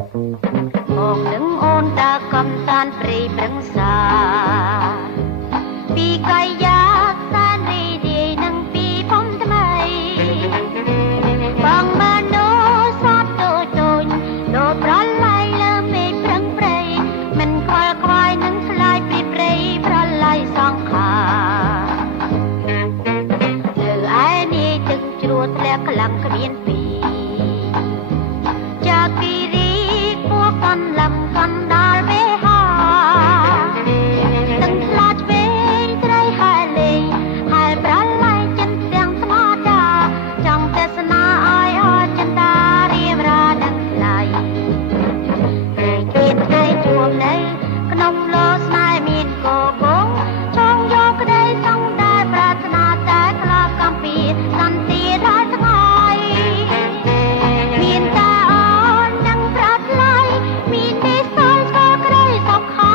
បងនឹងអូនដើរកំសាន្តព្រៃប្រឹក្សាពីកាយាសានរីរាយនឹងពីភូមិថ្មីបងបាននោសតតូចលោប្រឡៃលើមេឃប្រឹងព្រៃមិនខ្វល់ខ្វាយនឹងស្លាយពីព្រៃប្រឡៃសង្ខាលើឯនេះទឹកជ្រួតធ្លាក់ខ្លាំងគ្មានពីចាគិរីគួកន់លំកណ្ដាលវេហាទឹកខ្លាចវេត្រីហែលេងហែប្រឡៃចិនទាំងស្មាតាចង់ទេសនាឲ្យអចិន្តារៀបរានឹងឡៃតែគៀតថ្ងៃជួបនៅក្នុងលោស្នេហ៍មានកកងចង់យកក្តីសង្ដែលប្រាថ្នាតែខ្លាកំពីសន្តិរាល់ថ្ងៃមានតែនឹងប្រាថ្លៃមានទេសល់ស្គាល់ក្តីសុខា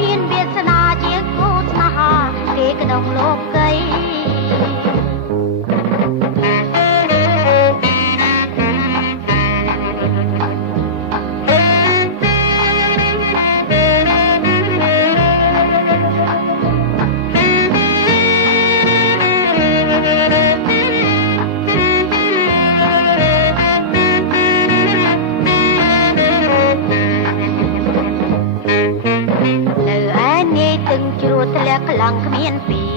មានវាសនាជាគូស្នេហាគេក្នុងលោកីនៅឯនេះទឹកជ្រួតធ្លាក់ខ្លាំងគ្មានពី